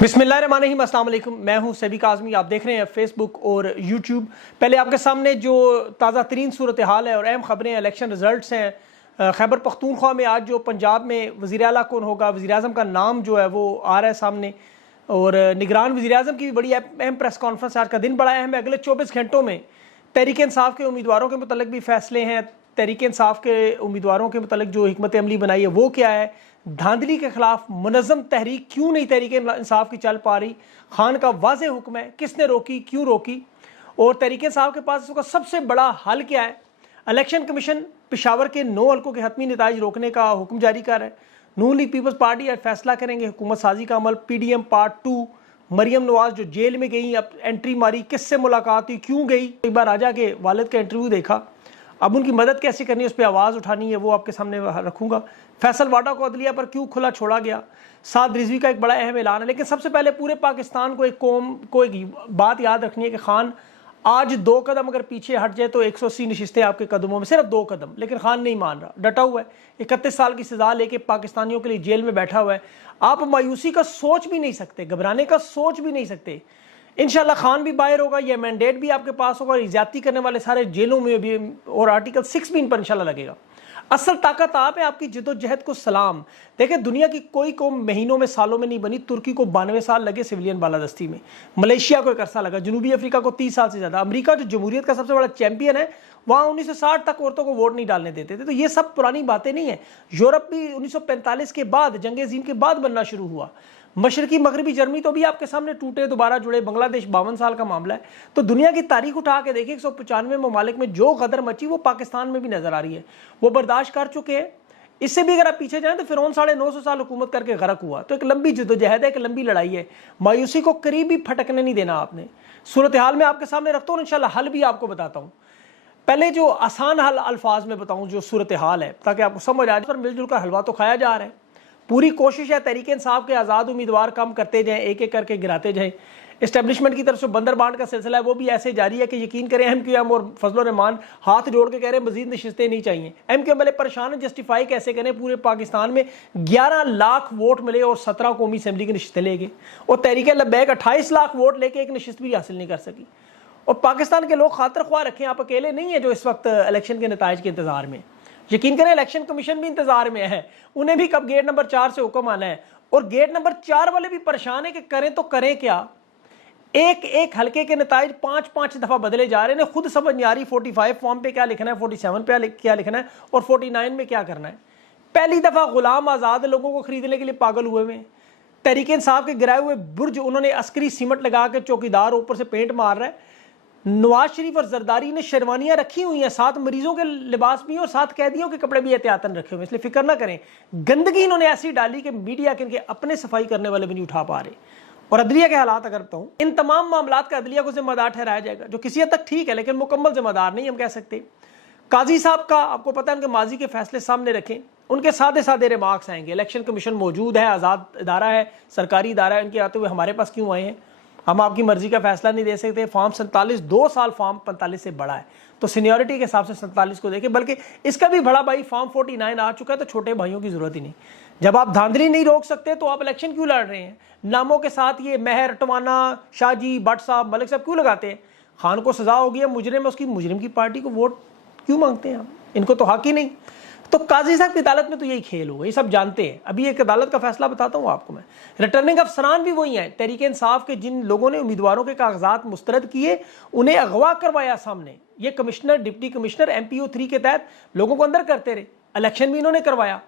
बिस्मिल्लाहिर्रहमानिर्रहीम, अस्सलाम वालेकुम। मैं हूं सभी काज़मी। आप देख रहे हैं फेसबुक और यूट्यूब। पहले आपके सामने जो ताज़ा तरीन सूरत हाल है और अहम खबरें इलेक्शन रिजल्ट्स हैं। खैबर पख्तूनख्वा में आज जो पंजाब में वज़ीर आला कौन होगा, वज़ीर आज़म का नाम जो है वो आ रहा है सामने। और निगरान वज़ीर आज़म की भी बड़ी अहम प्रेस कॉन्फ्रेंस। आज का दिन बड़ा अहम है। अगले 24 घंटों में तहरीक इंसाफ के उम्मीदवारों के मुतल्लिक भी फैसले हैं। तहरीक इंसाफ के उम्मीदवारों के मुतल्लिक जो हिकमत अमली बनाई है वो क्या है, धांधली के खिलाफ मुनज़्ज़म तहरीक क्यों नहीं तहरीक इंसाफ की चल पा रही, खान का वाज़े हुक्म है, किसने रोकी, क्यों रोकी, और तहरीक इंसाफ के पास इसका सबसे बड़ा हल क्या है। इलेक्शन कमीशन पेशावर के 9 हल्कों के हतमी नताइज रोकने का हुक्म जारी कर रहा है। नून लीग पीपल्स पार्टी आज फैसला करेंगे हुकूमत साजी का अमल। PDM पार्ट 2, मरियम नवाज जो जेल में गई, अब एंट्री मारी, किससे मुलाकात हुई, क्यों गई, एक बार राजा के वालिद का इंटरव्यू देखा, अब उनकी मदद कैसे करनी है, उस पर आवाज़ उठानी है, वो आपके सामने रखूंगा। फैसल वाडा को अदलिया पर क्यों खुला छोड़ा गया, साद रिजवी का एक बड़ा अहम ऐलान है। लेकिन सबसे पहले पूरे पाकिस्तान को एक कौम को एक बात याद रखनी है कि खान आज 2 कदम अगर पीछे हट जाए तो 180 नशिस्तें आपके कदमों में, सिर्फ 2 कदम। लेकिन खान नहीं मान रहा, डटा हुआ है। 31 साल की सजा लेके पाकिस्तानियों के लिए जेल में बैठा हुआ है। आप मायूसी का सोच भी नहीं सकते, घबराने का सोच भी नहीं सकते। इंशाल्लाह खान भी बाहर होगा, यह मैंडेट भी आपके पास होगा, और ज्यादती करने वाले सारे जेलों में भी, और आर्टिकल 6 भी इन पर इंशाल्लाह लगेगा। असल ताकत आप है, आपकी जिद्दोजहद को सलाम। देखें, दुनिया की कोई कौम महीनों में सालों में नहीं बनी। तुर्की को 92 साल लगे सिविलियन बालादस्ती में, मलेशिया को 1 अरसा लगा, जनूबी अफ्रीका को 30 साल से ज्यादा, अमेरिका जो जमहूरियत का सबसे बड़ा चैंपियन है वहां 1960 तक औरतों को वोट नहीं डालने देते थे। तो ये सब पुरानी बातें नहीं है। यूरोप भी 1945 के बाद, जंग अजीम के बाद बनना शुरू हुआ। मशरकी मगरबी जर्मनी तो भी आपके सामने टूटे दोबारा जुड़े। बांग्लादेश 52 साल का मामला है। तो दुनिया की तारीख उठा के देखिए, 195 ममालिक में जो गदर मची वो पाकिस्तान में भी नजर आ रही है। वो बर्दाश्त कर चुके हैं। इससे भी अगर आप पीछे जाएं तो फिरौन 950 साल हुकूमत करके गरक हुआ। तो एक लंबी जद्दोजहद है, एक लंबी लड़ाई है। मायूसी को करीब भी फटकने नहीं देना आपने। सूरत हाल में आपके सामने रखता हूँ, इंशाल्लाह हल भी आपको बताता हूँ। पहले जो आसान हल अल्फाज में बताऊं जो सूरत हाल है, ताकि आपको समझ आ जाए। पर मिलजुल कर हलवा तो खाया जा रहा है। पूरी कोशिश है तहरीक इंसाफ के आज़ाद उम्मीदवार कम करते जाएं, एक एक करके गिराते जाएं। इस्टेब्लिशमेंट की तरफ से बंदर बांट का सिलसिला है, वो भी ऐसे जारी है कि यकीन करें MQM और फजल रहमान हाथ जोड़ के कह रहे हैं मजीद नशिस्तें नहीं चाहिए। MQM वाले परेशान है, जस्टिफाई कैसे करें। पूरे पाकिस्तान में 11 लाख वोट मिले और 17 कौमी असम्बली की नशिस्तें ले गए, और तहरीक लब्बैक 28 लाख वोट लेके एक नशिस्त भी हासिल नहीं कर सकी। और पाकिस्तान के लोग खातर ख्वाह रखें, आप अकेले नहीं है जो इस वक्त इलेक्शन के नताइज के इंतजार में। यकीन करें इलेक्शन कमीशन भी इंतजार में है, उन्हें भी कब गेट नंबर 4 से हुक्म आना है। और गेट नंबर 4 वाले भी परेशान है कि करें तो करें क्या। एक एक हल्के के नताइज 5-5 दफा बदले जा रहे हैं। खुद समझ नहीं आ रही 45 फॉर्म पे क्या लिखना है, 47 पे क्या लिखना है, और 49 में क्या करना है। पहली दफा गुलाम आजाद लोगों को खरीदने के लिए पागल हुए में। तहरीक इंसाफ के गिराए हुए बुर्ज उन्होंने अस्करी सीमेंट लगा के, चौकीदार ऊपर से पेंट मार रहा है। नवाज शरीफ और जरदारी ने शेरवानियां रखी हुई हैं, 7 मरीजों के लिबास भी और 7 कैदियों के कपड़े भी एहतियातन रखे हुए, इसलिए फिक्र ना करें। गंदगी इन्होंने ऐसी डाली कि मीडिया के इनके अपने सफाई करने वाले भी नहीं उठा पा रहे। और अदलिया के हालात अगर बताऊं, इन तमाम मामलात का अदलिया को जिम्मेदार ठहराया जाएगा, जो किसी हद तक ठीक है लेकिन मुकम्मल जिम्मेदार नहीं हम कह सकते। काजी साहब का आपको पता है, उनके माजी के फैसले सामने रखें, उनके सादे सादे रिमार्क्स आएंगे। इलेक्शन कमीशन मौजूद है, आज़ाद इदारा है, सरकारी इदारा है, उनके आते हुए हमारे पास क्यों आए हैं, हम आपकी मर्जी का फैसला नहीं दे सकते। फॉर्म 47 2 साल फॉर्म 45 से बड़ा है, तो सीनियरिटी के हिसाब से 47 को देखें। बल्कि इसका भी बड़ा भाई फॉर्म 49 आ चुका है, तो छोटे भाइयों की जरूरत ही नहीं। जब आप धांधली नहीं रोक सकते तो आप इलेक्शन क्यों लड़ रहे हैं। नामों के साथ ये मेहर, टवाना, शाहजी, भट्ट साहब, मलिक साहब क्यों लगाते हैं। खान को सजा होगी है, मुजरिम है, उसकी मुजरिम की पार्टी को वोट क्यों मांगते हैं हम, इनको तो हक ही नहीं। तो काजी साहब की अदालत में तो यही खेल होगा, ये सब जानते हैं। अभी एक अदालत का फैसला बताता हूँ आपको मैं। रिटर्निंग अफसरान भी वही हैं। तहरीक इंसाफ के जिन लोगों ने उम्मीदवारों के कागजात मुस्तरद किए, उन्हें अगवा करवाया सामने। ये कमिश्नर, डिप्टी कमिश्नर MPO 3 के तहत लोगों को अंदर करते रहे। इलेक्शन भी इन्होंने करवाया।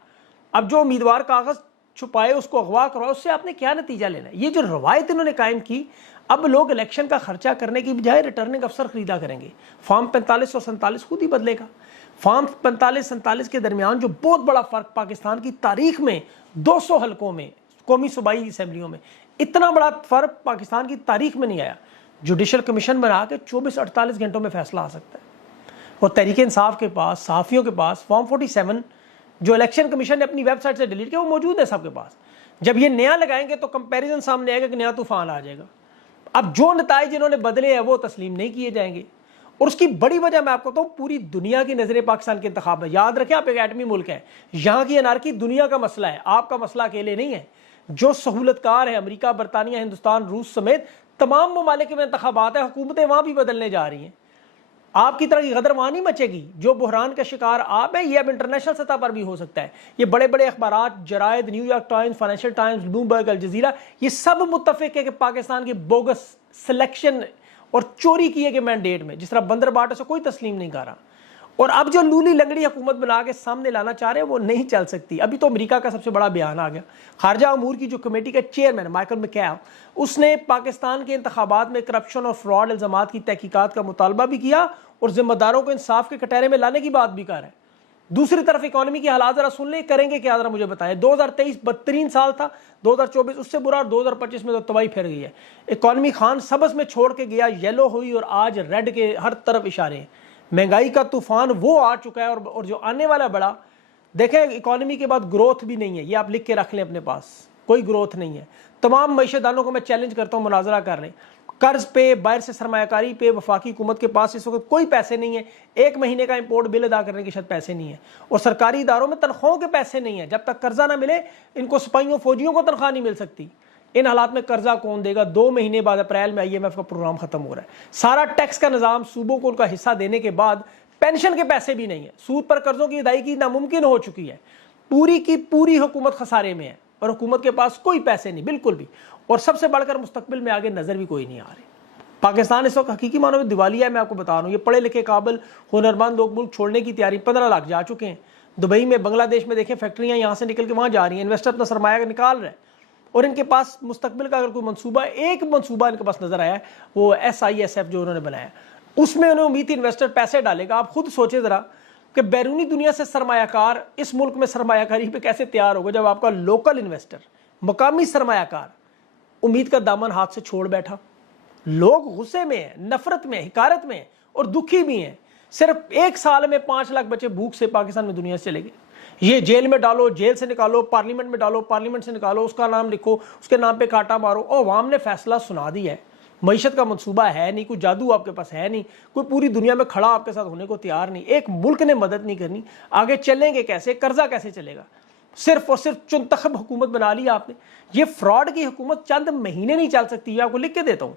अब जो उम्मीदवार कागज छुपाए उसको अगवा करवाया, उससे आपने क्या नतीजा लेना है। ये जो रवायत इन्होंने कायम की, अब लोग इलेक्शन का खर्चा करने की बजाय रिटर्निंग अफसर खरीदा करेंगे। फॉर्म 45 और 47 खुद ही बदलेगा। फॉर्म 45-47 के दरमियान जो बहुत बड़ा फर्क पाकिस्तान की तारीख में 200 हलकों में, कौमी सूबाई असम्बलियों में इतना बड़ा फर्क पाकिस्तान की तारीख में नहीं आया। जुडिशल कमीशन बना के 24-48 घंटों में फैसला आ सकता है। और तहरीक इंसाफ के पास, सहाफ़ियों के पास फॉर्म 47 जो इलेक्शन कमीशन ने अपनी वेबसाइट से डिलीट किया, वो मौजूद है सबके पास। जब ये नया लगाएंगे तो कंपैरिजन सामने आएगा कि नया तूफान आ जाएगा। अब जो नताइज इन्होंने बदले हैं वो तस्लीम नहीं किए जाएंगे। और उसकी बड़ी वजह मैं आपको बताऊं, पूरी दुनिया की नजरें पाकिस्तान के इंतखाब में। याद रखें, आप एक एटमी मुल्क है, यहाँ की अनारकी दुनिया का मसला है, आपका मसला अकेले नहीं है। जो सहूलतकार है, अमेरिका, बरतानिया, हिंदुस्तान, रूस समेत तमाम ममालिक में इंतखाबात है, हुकूमतें वहाँ भी बदलने जा रही हैं। आपकी तरह की गदर वहाँ नहीं मचेगी। जो बुहरान का शिकार आप है, ये अब इंटरनेशनल सतह पर भी हो सकता है। ये बड़े बड़े अखबारात, जरायद, New York Times, Financial Times, Bloomberg, Al Jazeera, ये सब मुत्तफिक है कि पाकिस्तान की बोगस सिलेक्शन और चोरी किए गए मैंडेट में, जिस तरह बंदर बाट से कोई तस्लीम नहीं कर रहा। और अब जो लूली लंगड़ी हुकूमत बना के सामने लाना चाह रहे हैं वो नहीं चल सकती। अभी तो अमेरिका का सबसे बड़ा बयान आ गया। खारजा अमूर की जो कमेटी का चेयरमैन माइकल मैकैल, उसने पाकिस्तान के इंतखाबात में करप्शन और फ्रॉड इल्जामात की तहकीकात का मुतालबा भी किया और जिम्मेदारों को इंसाफ के कटहरे में लाने की बात भी कर रहा है। दूसरी तरफ इकोनॉमी की हालात जरा सुन ले, करेंगे क्या जरा मुझे बताएं। 2023 बदतरीन साल था, 2024 उससे बुरा, और 2025 में तो तबाही फिर गई है। इकोनॉमी खान सबस में छोड़ के गया, येलो हुई और आज रेड के हर तरफ इशारे हैं। महंगाई का तूफान वो आ चुका है और जो आने वाला बड़ा देखें, इकोनॉमी के बाद ग्रोथ भी नहीं है। ये आप लिख के रख लें अपने पास, कोई ग्रोथ नहीं है। तमाम मईशतदानों को मैं चैलेंज करता हूँ, मुनाजरा कर लें। कर्ज पे, बाहर से सरमायाकारी पे वफाकी हुकूमत के पास इस वक्त कोई पैसे नहीं है। एक महीने का इंपोर्ट बिल अदा करने की शायद पैसे नहीं है, और सरकारी इदारों में तनख्वाहों के पैसे नहीं है। जब तक कर्जा ना मिले, इनको सिपाहियों फौजियों को तनख्वाह नहीं मिल सकती। इन हालात में कर्जा कौन देगा? 2 महीने बाद अप्रैल में IMF का प्रोग्राम खत्म हो रहा है। सारा टैक्स का निज़ाम सूबों को उनका हिस्सा देने के बाद पेंशन के पैसे भी नहीं है। सूद पर कर्जों की अदायगी नामुमकिन हो चुकी है। पूरी की पूरी हुकूमत खसारे में है और हुकूमत के पास कोई पैसे नहीं, बिल्कुल भी। और सबसे बढ़कर मुस्तकबिल में आगे नजर भी कोई नहीं आ रही। पाकिस्तान इस वक्त हकीकी मानों में दिवालिया है। मैं आपको बता रहा हूँ, ये पढ़े लिखे काबिल हुनरमंद लोग मुल्क छोड़ने की तैयारी, 15 लाख जा चुके हैं। दुबई में, बांग्लादेश में देखें, फैक्ट्रियाँ यहाँ से निकल के वहाँ जा रही हैं। इन्वेस्टर अपना सरमाया निकाल रहे हैं और इनके पास मुस्तकबिल का अगर कोई मंसूबा, एक मंसूबा इनके पास नजर आया है, वो SISF जो उन्होंने बनाया, उसमें उन्हें उम्मीद थी इन्वेस्टर पैसे डालेगा। आप खुद सोचे जरा कि बैरूनी दुनिया से सरमायाकार इस मुल्क में सरमायाकारी पे कैसे तैयार होगा जब आपका लोकल इन्वेस्टर, मकामी सरमायाकार उम्मीद का दामन हाथ से छोड़ बैठा। लोग गुस्से में हैं, नफरत में, हिकारत में और दुखी भी हैं। सिर्फ 1 साल में 5 लाख बच्चे भूख से पाकिस्तान में दुनिया से चले गए। ये जेल में डालो, जेल से निकालो, पार्लियामेंट में डालो, पार्लियामेंट से निकालो, उसका नाम लिखो, उसके नाम पे कांटा मारो। और अवाम ने फैसला सुना दिया है। मईशत का मंसूबा है नहीं, कोई जादू आपके पास है नहीं, कोई पूरी दुनिया में खड़ा आपके साथ होने को तैयार नहीं। एक मुल्क ने मदद नहीं करनी। आगे चलेंगे कैसे? कर्जा कैसे चलेगा? सिर्फ और सिर्फ चुनतखब हुकूमत बना ली आपने। ये फ्रॉड की हुकूमत चंद महीने नहीं चल सकती। आपको लिख के देता हूँ,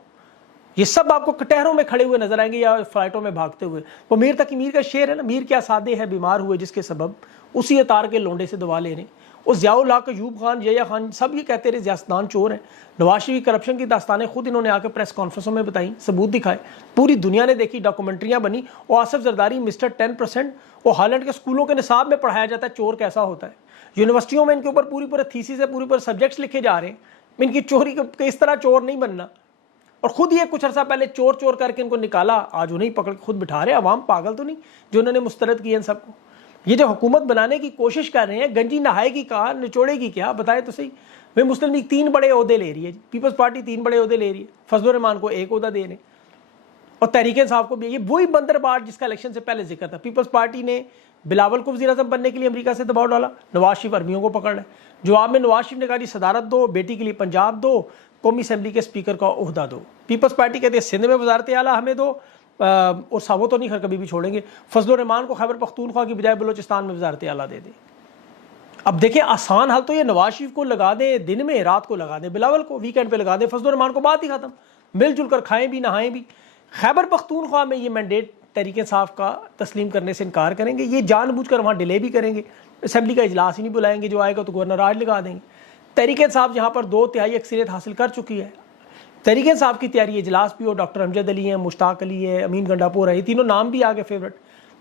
ये सब आपको कटहरों में खड़े हुए नजर आएंगे या फ्लाइटों में भागते हुए। वो मीर तक मीर का शेर है ना, मीर क्या सादे है बीमार हुए जिसके सबब उसी अतार के लोंडे से दवा ले रहे। उस ज़ियाउल हक, अयूब खान, जया खान सब ये कहते रहे सियासतदान चोर हैं। नवाज शरीफ की करप्शन की दास्तानें खुद इन्होंने आकर प्रेस कॉन्फ्रेंसों में बताई, सबूत दिखाए, पूरी दुनिया ने देखी, डॉक्यूमेंट्रियाँ बनी। और आसिफ जरदारी मिस्टर 10%, और हॉलैंड के स्कूलों के निसाब में पढ़ाया जाता है चोर कैसा होता है। यूनिवर्सिटियों में इनके ऊपर पूरी पूरी थीसिस है, पूरी पूरे सब्जेक्ट्स लिखे जा रहे हैं इनकी चोरी के इस तरह चोर नहीं बनना। और खुद ये कुछ अर्सा पहले चोर चोर करके इनको निकाला, आज उन्हें पकड़ के खुद बिठा रहे। अवाम पागल तो नहीं जो उन्होंने मुस्तरद किए इन सबको? ये जो हुकूमत बनाने की कोशिश कर रहे हैं, गंजी नहाएगी कहाँ, निचोड़ेगी क्या, बताए तो सही। वे मुस्लिम लीग 3 बड़े ओहदे ले रही है, पीपल्स पार्टी 3 बड़े ओहदे ले रही है, फजलुर रहमान को 1 ओहदा दे रहे, और तहरीक इंसाफ को भी। ये वही बंदरबाट जिसका इलेक्शन से पहले जिक्र था। पीपल्स पार्टी ने बिलावल को वज़ीर आज़म बनने के लिए अमेरिका से दबाव डाला, नवाज शरीफ अरबियों को पकड़ रहे। जवाब में नवाज शरीफ ने कहा जी सदारत दो, बेटी के लिए पंजाब दो, कौमी असम्बली के स्पीकर का ओहदा दो। पीपल्स पार्टी कहते हैं सिंध में वजारत आला हमें दो, और सावो तो नहीं खैर कभी भी छोड़ेंगे। फजलुर रहमान को खैबर पख्तूनख्वा की बजाय बलोचिस्तान में वजारत आला दे दे। अब देखिए आसान हल तो ये, नवाज शरीफ को लगा दें दिन में, रात को लगा दें बिलावल को, वीकेंड पे लगा दें फजलुर रहमान को, बात ही खत्म। मिलजुल कर खाएं भी नहाएं भी। खैबर पख्तूनख्वा में ये मैंडेट तहरीक इंसाफ का तस्लीम करने से इनकार करेंगे। ये जानबूझकर वहाँ डिले भी करेंगे, असम्बली का इजलास ही नहीं बुलाएंगे, जो आएगा तो गवर्नर आज लगा देंगे। तहरीक इंसाफ यहाँ पर 2/3 अक्सरियत हासिल कर चुकी है। तहरीक इंसाफ की तैयारी, इजलास भी हो, डॉक्टर अमजद अली है, मुश्ताक अली है, अमीन गंडापुर है, ये तीनों नाम भी आगे फेवरेट,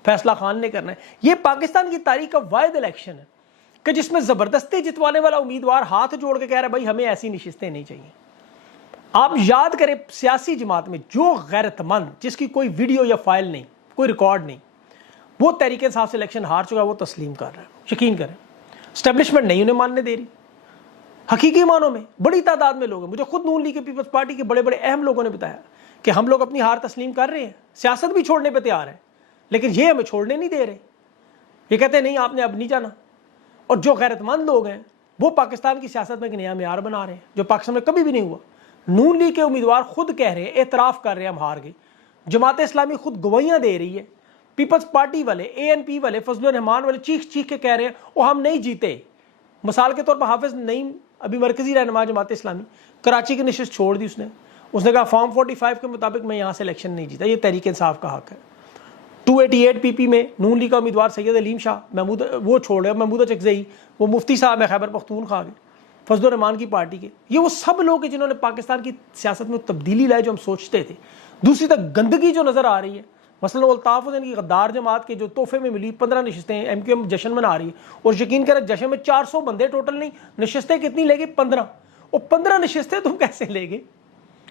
फैसला खान ने करना है। ये पाकिस्तान की तारीख का वाहिद इलेक्शन है कि जिसमें ज़बरदस्ती जितवाने वाला उम्मीदवार हाथ जोड़ के कह रहा है भाई हमें ऐसी नशिस्तें नहीं चाहिए। आप याद करें, सियासी जमात में जो गैरतमंद, जिसकी कोई वीडियो या फाइल नहीं, कोई रिकॉर्ड नहीं, वो तहरीक इंसाफ से इलेक्शन हार चुका है, वो तस्लीम कर रहा है। यकीन करें, एस्टेब्लिशमेंट नहीं उन्हें मानने दे रही। हकीकी मानों में बड़ी तादाद में लोग हैं, मुझे खुद नून लीग के पीपल्स पार्टी के बड़े बड़े अहम लोगों ने बताया कि हम लोग अपनी हार तस्लीम कर रहे हैं, सियासत भी छोड़ने पर तैयार है, लेकिन ये हमें छोड़ने नहीं दे रहे। ये कहते हैं नहीं आपने अब नहीं जाना। और जो गैरतमंद लोग हैं वो पाकिस्तान की सियासत में एक नया मेयार बना रहे हैं जो पाकिस्तान में कभी भी नहीं हुआ। नून लीग के उम्मीदवार खुद कह रहे हैं, एतराफ़ कर रहे हैं हम हार गए। जमात इस्लामी खुद गवाहियाँ दे रही है। पीपल्स पार्टी वाले, ANP वाले, फजलुर रहमान वाले चीख चीख के कह रहे हैं वो हम नहीं जीते। मिसाल के तौर पर हाफिज नईम अभी मरकजी रहनुमा जमात इस्लामी, कराची की नशिस्त छोड़ दी उसने कहा फॉर्म 45 के मुताबिक मैं यहाँ से इलेक्शन नहीं जीता, ये तहरीक इंसाफ का हक है। 288 PP में नून लीग का उम्मीदवार सैयद अलीम शाह महमूद वो छोड़ रहे, महमूदा चकजई, वो मुफ्ती साहब है खैबर पख्तूनख्वा के, फजल रहमान की पार्टी के, ये वो सब लोग हैं जिन्होंने पाकिस्तान की सियासत में तब्दीली लाई जो हम सोचते थे। दूसरी तरफ गंदगी जो नज़र आ रही है, मसलन अल्ताफ हुसैन की गद्दार जमात के जो तोहफे में मिली 15 नशस्तें, MQM जश्न मना रही है और यकीन करें जश्न में 400 बंदे टोटल नहीं, नशस्तें कितनी लेंगे 15, और 15 नशस्तें तुम कैसे लेंगे।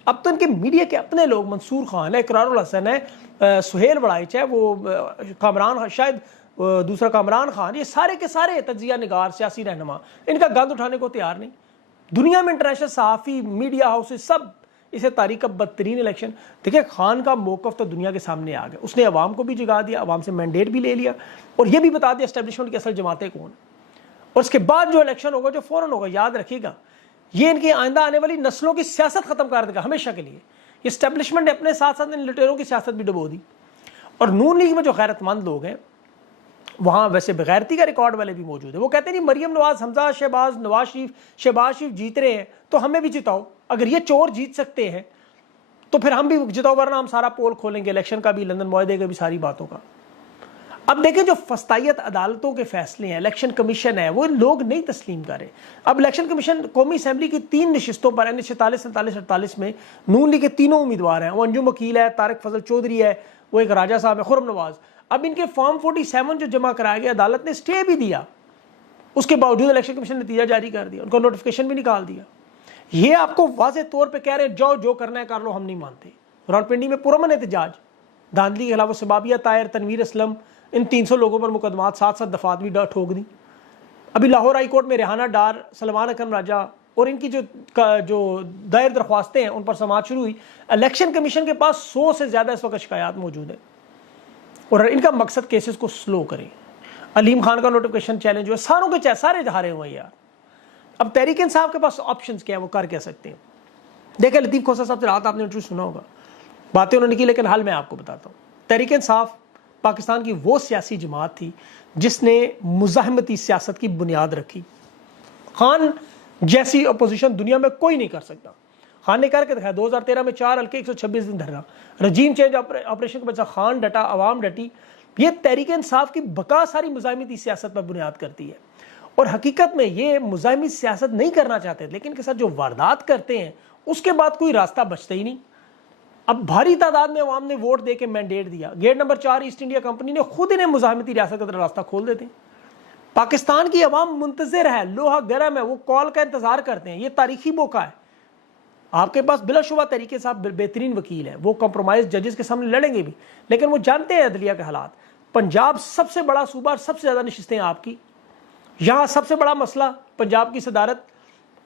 अब तो इनके मीडिया के अपने लोग, मंसूर खान है, इकरारुल हसन है, सुहेल बड़ाइच है, वो कामरान शायद दूसरा कामरान खान, ये सारे के सारे तजिया निगार सियासी रहनुमा इनका गंद उठाने को तैयार नहीं। दुनिया में इंटरनेशनल सहाफ़ी, मीडिया हाउसेस सब इसे तारीख का बदतरीन इलेक्शन। देखिए खान का मौक़िफ़ तो दुनिया के सामने आ गया, उसने अवाम को भी जगा दिया, अवाम से मैंडेट भी ले लिया और ये भी बता दिया एस्टेब्लिशमेंट की असल जमातें कौन। और उसके बाद जो इलेक्शन होगा, जो फ़ौरन होगा, याद रखिएगा ये इनकी आइंदा आने वाली नस्लों की सियासत ख़त्म कर देगा हमेशा के लिए। इस्टेब्लिशमेंट ने अपने साथ साथ इन लुटेरों की सियासत भी डुबो दी। और नून लीग में जो गैरतमंद लोग हैं वहाँ वैसे बेगैरती का रिकॉर्ड वाले भी मौजूद है। वो कहते हैं नहीं मरियम नवाज, हमजा शहबाज, नवाज शरीफ जीत रहे हैं तो हमें भी जिताओ। अगर ये चोर जीत सकते हैं तो फिर हम भी जिताओ, वरना हम सारा पोल खोलेंगे इलेक्शन का भी, लंदन मुआहदे का भी, सारी बातों का। अब देखें जो फस्तायत अदालतों के फैसले हैं, इलेक्शन कमीशन है, वो लोग नहीं तस्लीम कर रहे। अब इलेक्शन कमीशन कौमी असम्बली की 3 नशिस्तों पर NH 47, 47, 48 में नून लीग के तीनों उम्मीदवार हैं। वो अंजुम वकील है, तारिक फजल चौधरी है, वो एक राजा साहब है, खुर्रम नवाज। अब इनके फॉर्म 47 जो जमा कराया गया, अदालत ने स्टे भी दिया, उसके बावजूद इलेक्शन कमीशन ने नतीजा जारी कर दिया, उनका नोटिफिकेशन भी निकाल दिया। ये आपको वाज़ेह तौर पर कह रहे हैं जाओ जो करना है कर लो, हम नहीं मानते। रावलपिंडी में पुरअमन एहतजाज, धांधली के अलावा सबाबिया तायर, तनवीर असलम, इन 300 लोगों पर मुकदमात, 7 दफात भी ठोक दी। अभी लाहौर हाई कोर्ट में रेहाना डार, सलमान अकरम राजा और इनकी जो दायर दरख्वास्तें हैं उन पर समाअत शुरू हुई। इलेक्शन कमीशन के पास 100 से ज़्यादा इस वक्त शिकायत मौजूद है और इनका मकसद केसेस को स्लो करें। अलीम खान का नोटिफिकेशन चैलेंज हुआ, सारों के सारे हारे हुए यार। अब तहरीक इंसाफ के पास ऑप्शन क्या है, वो कर कह सकते हैं। देखें लतीफ़ खोसा साहब से रात आपने इंटरव्यू सुना होगा, बातें उन्होंने की, लेकिन हाल मैं आपको बताता हूँ। तहरीक इंसाफ पाकिस्तान की वो सियासी जमात थी जिसने मुज़ाहमती सियासत की बुनियाद रखी। खान जैसी अपोजिशन दुनिया में कोई नहीं कर सकता। खान ने करके दिखाया, 2013 में 4 हल्के 126 दिन धरना, रजीम चेंज ऑपरेशन के बच्चा खान डटा, अवाम डटी। ये तहरीक इंसाफ की बका सारी मुज़ाहमती सियासत पर बुनियाद करती है। और हकीकत में ये मुज़ाहमती सियासत नहीं करना चाहते, लेकिन इनके साथ जो वारदात करते हैं उसके बाद कोई रास्ता बचता ही नहीं। अब भारी तादाद में अवाम ने वोट दे के मैंडेट दिया। Gate number 4 East India Company ने खुद इन्हें मुज़ाहमती रियासत का रास्ता खोल देते हैं। पाकिस्तान की अवाम मुंतज़िर है, लोहा गर्म है, वो कॉल का इंतजार करते हैं। ये तारीखी मौका है। आपके पास बिलाशुबा तरीके से बेहतरीन वकील है, वो कंप्रोमाइज जजेस के सामने लड़ेंगे भी, लेकिन वो जानते हैं अदलिया के हालात। पंजाब सबसे बड़ा सूबा, सबसे ज़्यादा नशिस्तें आपकी, यहाँ सबसे बड़ा मसला पंजाब की सदारत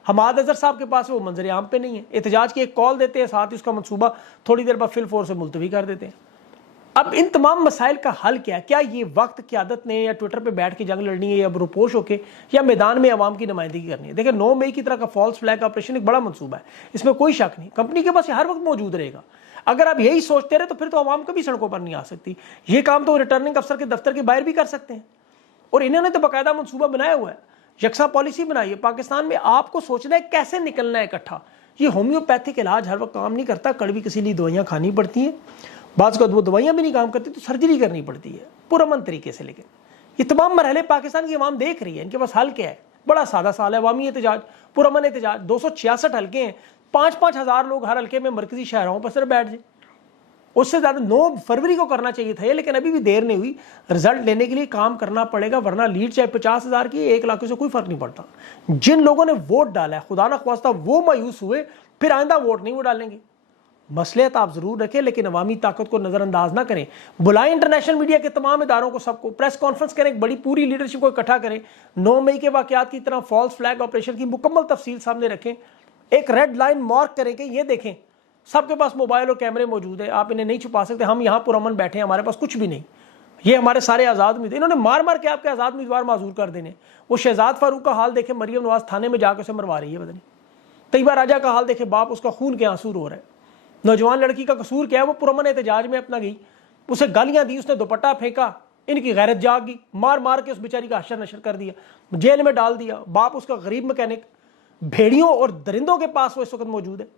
हमाद अजहर साहब के पास है, वो मंजर आम पे नहीं है। एहतजाज की एक कॉल देते हैं, साथ ही उसका मनसूबा थोड़ी देर बाद फिल फोर्स से मुलतवी कर देते हैं। अब इन तमाम मसाइल का हल क्या है? क्या ये वक्त क़यादत ने या ट्विटर पे बैठ के जंग लड़नी है, या रुपोश होके, या मैदान में अवाम की नुमाइंदगी करनी है? देखिए 9 मई की तरह का फॉल्स फ्लैग ऑपरेशन एक बड़ा मनसूबा है, इसमें कोई शक नहीं। कंपनी के पास हर वक्त मौजूद रहेगा। अगर आप यही सोचते रहे तो फिर तो अवाम कभी सड़कों पर नहीं आ सकती। ये काम तो रिटर्निंग अफसर के दफ्तर के बाहर भी कर सकते हैं, और इन्होंने तो बाकायदा मनसूबा बनाया हुआ है, यकसा पॉलिसी बनाई है। पाकिस्तान में आपको सोचना है कैसे निकलना है इकट्ठा। ये होम्योपैथिक इलाज हर वक्त काम नहीं करता, कड़वी किसीलिए दवाइयाँ खानी पड़ती हैं, बाज़ का वो दवाइयाँ भी नहीं काम करती तो सर्जरी करनी पड़ती है पुरअमन तरीके से। लेकिन ये तमाम मरहले पाकिस्तान की अवाम देख रही है, इनके पास हल क्या है? बड़ा सादा साल है, अवामी एहतजाज, पुरअमन एहतजाज। 266 हल्के हैं, 5-5 हज़ार लोग हर हल्के में मरकजी शहरों पर सिर्फ बैठ जाए। उससे ज़्यादा 9 फरवरी को करना चाहिए था ये, लेकिन अभी भी देर नहीं हुई। रिजल्ट लेने के लिए काम करना पड़ेगा, वरना लीड चाहे 50,000 की 1 लाख से कोई फर्क नहीं पड़ता। जिन लोगों ने वोट डाला है, खुदा ना ख्वास्ता वो मायूस हुए, फिर आइंदा वोट नहीं वो डालेंगे। मसलियत आप जरूर रखें, लेकिन अवामी ताकत को नज़रअंदाज ना करें। बुलाएं इंटरनेशनल मीडिया के तमाम इदारों को, सबको प्रेस कॉन्फ्रेंस करें, एक बड़ी पूरी लीडरशिप को इकट्ठा करें। 9 मई के वाकयात की तरह फॉल्स फ्लैग ऑपरेशन की मुकम्मल तफसील सामने रखें। एक रेड लाइन मार्क करें कि ये देखें सबके पास मोबाइल और कैमरे मौजूद है, आप इन्हें नहीं छुपा सकते। हम यहाँ पुरअमन बैठे हैं, हमारे पास कुछ भी नहीं, ये हमारे सारे आज़ाद उम्मीदवार। इन्होंने मार मार के आपके आज़ाद उम्मीदवार माजूर कर देने। वो शहजाद फारूक का हाल देखे, मरियम नवाज थाने में जाकर उसे मरवा रही है, पता नहीं। तैयबा राजा का हाल देखे, बाप उसका खून के आंसू रो रहा है। नौजवान लड़की का कसूर क्या है? वो पुरअमन एहतजाज में अपना गई, उसे गालियां दी, उसने दुपट्टा फेंका, इनकी गैरत जाग गई, मार मार के उस बेचारी का हशर नशर कर दिया, जेल में डाल दिया। बाप उसका गरीब मैकेनिक, भेड़ियों और दरिंदों के पास वो इस वक्त मौजूद है।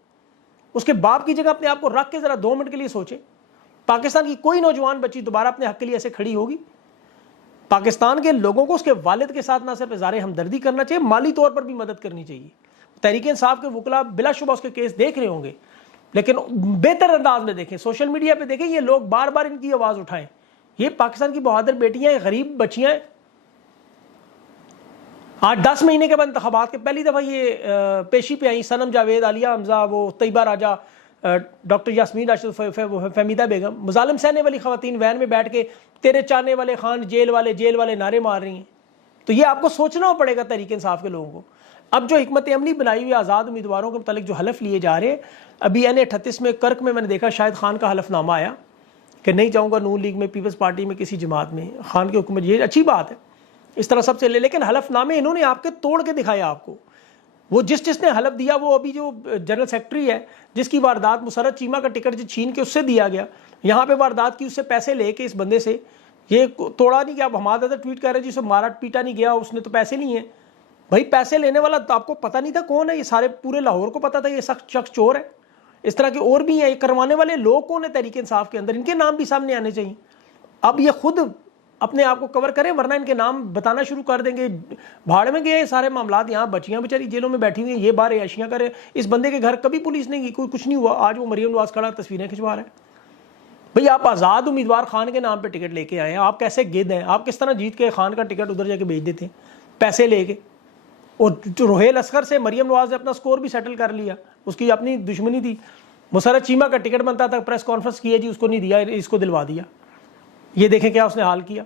उसके बाप की जगह अपने आप को रख के ज़रा 2 मिनट के लिए सोचें, पाकिस्तान की कोई नौजवान बच्ची दोबारा अपने हक के लिए ऐसे खड़ी होगी? पाकिस्तान के लोगों को उसके वालिद के साथ ना सिर्फ इज़हार हमदर्दी करना चाहिए, माली तौर पर भी मदद करनी चाहिए। तहरीक इंसाफ के वकला बिलाशुबा उसके केस देख रहे होंगे, लेकिन बेहतर अंदाज में देखें, सोशल मीडिया पे देखें, ये लोग बार बार इनकी आवाज़ उठाएं। ये पाकिस्तान की बहादुर बेटियां, गरीब बच्चियां, आज 10 महीने के बाद इंतखाबात के पहली दफ़ा ये पेशी पे आई। सनम जावेद, आलिया हमजा, वो तैयबा राजा, डॉक्टर यास्मीन राशिद, फहमीदा बेगम, मुजालिम सहने वाली ख़वातीन वैन में बैठ के तेरे चाहने वाले खान जेल वाले नारे मार रही हैं। तो ये आपको सोचना पड़ेगा तहरीक इंसाफ के लोगों को। अब जो हिकमत अमली बनाई हुई आज़ाद उम्मीदवारों के मतलब जो हलफ लिए जा रहे हैं, अभी NA-38 में कर्क में मैंने देखा शायद खान का हलफनामा आया कि नहीं जाऊँगा नून लीग में, पीपल्स पार्टी में, किसी जमात में। खान की हुकूमत, ये अच्छी बात है, इस तरह सबसे ले, लेकिन हलफनामे इन्होंने आपके तोड़ के दिखाया आपको। वो जिसने हलफ दिया, वो अभी जो जनरल सेक्रेटरी है, जिसकी वारदात मुसर्रत चीमा का टिकट जो छीन के उससे दिया गया, यहाँ पे वारदात की, उससे पैसे लेके इस बंदे से ये तोड़ा नहीं गया। अब हमारा तो ट्वीट कर रहे हैं जिसे मारा पीटा नहीं गया, उसने तो पैसे नहीं है। भाई पैसे लेने वाला तो आपको पता नहीं था कौन है? ये सारे पूरे लाहौर को पता था ये शख्स चोर है। इस तरह के और भी हैं। ये करवाने वाले लोग कौन है तहरीक इंसाफ के अंदर? इनके नाम भी सामने आने चाहिए। अब ये खुद अपने आप को कवर करें, वरना इनके नाम बताना शुरू कर देंगे। भाड़ में गए सारे मामला। यहाँ बच्चियाँ बेचारी जेलों में बैठी हुई हैं, ये बार ऐशियाँ करे। इस बंदे के घर कभी पुलिस नहीं गई, कोई कुछ नहीं हुआ। आज वो मरियम नवाज खड़ा तस्वीरें खिंचवा रहे हैं। भाई आप आज़ाद उम्मीदवार खान के नाम पे टिकट लेके आए हैं, आप कैसे गिद्ध हैं? आप किस तरह जीत के खान का टिकट उधर जाके भेज देते हैं पैसे लेके? और जो रोहेल असगर से मरियम नवाज ने अपना स्कोर भी सेटल कर लिया, उसकी अपनी दुश्मनी थी। मुसर्रत चीमा का टिकट बनता था, प्रेस कॉन्फ्रेंस किया जी, उसको नहीं दिया, इसको दिलवा दिया। ये देखें क्या उसने हाल किया।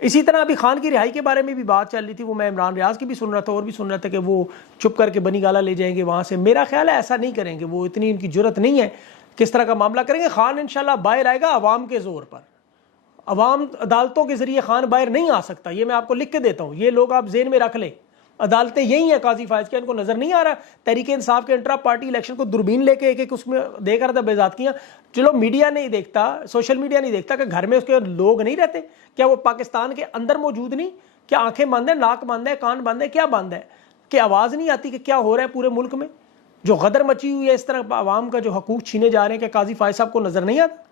इसी तरह अभी खान की रिहाई के बारे में भी बात चल रही थी, वो मैं इमरान रियाज की भी सुन रहा था और भी सुन रहा था कि वो चुप करके बनी गाला ले जाएंगे वहाँ से। मेरा ख्याल है ऐसा नहीं करेंगे, वो इतनी इनकी जुर्रत नहीं है। किस तरह का मामला करेंगे? खान इंशाल्लाह बाहर आएगा अवाम के जोर पर। अवाम अदालतों के जरिए खान बाहर नहीं आ सकता, ये मैं आपको लिख के देता हूँ। ये लोग आप जेहन में रख लें, अदालतें यही हैं काजी फायज के। इनको नजर नहीं आ रहा तहरीक इंसाफ के इंट्रा पार्टी इलेक्शन को दूरबीन लेके एक उसमें देख रहा था बेजादगियां। चलो मीडिया नहीं देखता, सोशल मीडिया नहीं देखता कि घर में उसके लोग नहीं रहते? क्या वो पाकिस्तान के अंदर मौजूद नहीं? क्या आंखें बंद है, नाक बंद है, कान बंद है, क्या बंद है? कि आवाज़ नहीं आती कि क्या हो रहा है पूरे मुल्क में? जो गदर मची हुई है, इस तरह आवाम का जो हकूक छीने जा रहे हैं, क्या काजी फायज साहब को नजर नहीं आता?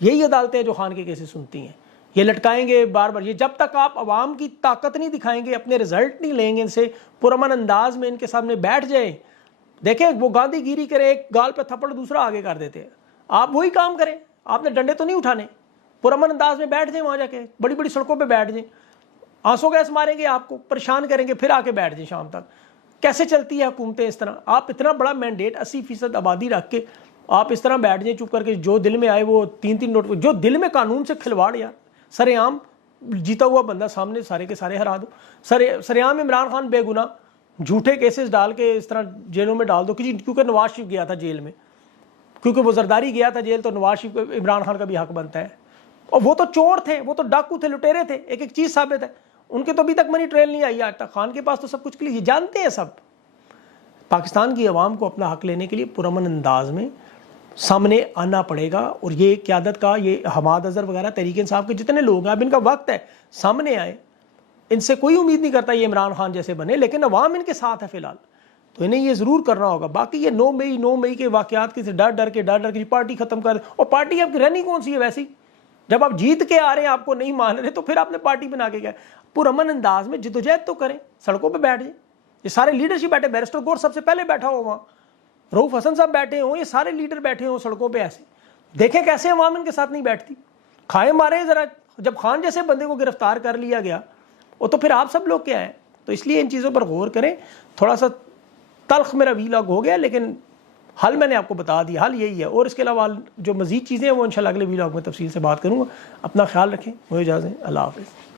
यही अदालतें जो खान के केसेस सुनती हैं, ये लटकाएंगे बार बार। ये जब तक आप अवाम की ताकत नहीं दिखाएंगे, अपने रिजल्ट नहीं लेंगे, इनसे पुरअमन अंदाज में इनके सामने बैठ जाए। देखें वो गांधीगिरी करे, एक गाल पे थप्पड़ दूसरा आगे कर देते हैं। आप वही काम करें, आपने डंडे तो नहीं उठाने, पुरअमन अंदाज में बैठ जाए, वहाँ जाके बड़ी बड़ी सड़कों पर बैठ जाए, आंसू गैस मारेंगे, आपको परेशान करेंगे, फिर आके बैठ जाए शाम तक। कैसे चलती है हुकूमतें इस तरह? आप इतना बड़ा मैंडेट 80% आबादी रख के आप इस तरह बैठ जाए चुप करके, जो दिल में आए वो 3-3 नोट, जो दिल में कानून से खिलवाड़। यार सरेआम जीता हुआ बंदा सामने सारे के सारे हरा दो। सरेआम इमरान खान बेगुनाह, झूठे केसेस डाल के इस तरह जेलों में डाल दो। क्योंकि नवाज शरीफ गया था जेल में, क्योंकि वो जरदारी गया था जेल, तो नवाज शरीफ को इमरान खान का भी हक बनता है। और वो तो चोर थे, वो तो डाकू थे, लुटेरे थे, एक एक चीज़ साबित है। उनके तो अभी तक मनी ट्रेल नहीं आई आज तक। खान के पास तो सब कुछ क्लियर, जानते हैं सब। पाकिस्तान की आवाम को अपना हक लेने के लिए पुरअमन अंदाज में सामने आना पड़ेगा। और ये क़यादत का, ये हमाद अजहर वगैरह तहरीक इंसाफ के जितने लोग हैं, अब इनका वक्त है सामने आए। इनसे कोई उम्मीद नहीं करता ये इमरान खान जैसे बने, लेकिन अवाम इनके साथ है फिलहाल, तो इन्हें ये ज़रूर करना होगा। बाकी ये 9 मई के वाक़यात के डर डर के पार्टी ख़त्म कर, और पार्टी आपकी रहनी कौन सी है वैसी? जब आप जीत के आ रहे हैं, आपको नहीं मान रहे, तो फिर आपने पार्टी बना के क्या? पुरअमन अंदाज में जिद्दोजहद तो करें, सड़कों पर बैठ जाए। ये सारे लीडरशिप बैठे, बैरिस्टर गौर सबसे पहले बैठा हो वहाँ, रऊफ हसन साहब बैठे हों, ये सारे लीडर बैठे हों सड़कों पे। ऐसे देखें कैसे अवाम इनके साथ नहीं बैठती। खाए मारे जरा, जब खान जैसे बंदे को गिरफ्तार कर लिया गया, वो तो फिर आप सब लोग क्या है? तो इसलिए इन चीज़ों पर गौर करें। थोड़ा सा तल्ख मेरा वीलॉग हो गया, लेकिन हल मैंने आपको बता दिया, हल यही है। और इसके अलावा जो मज़ीद चीज़ें हैं वो इंशाल्लाह अगले वीलॉग में तफसील से बात करूँगा। अपना ख्याल रखें, मुझे इजाज़त, अल्लाह हाफ़िज़।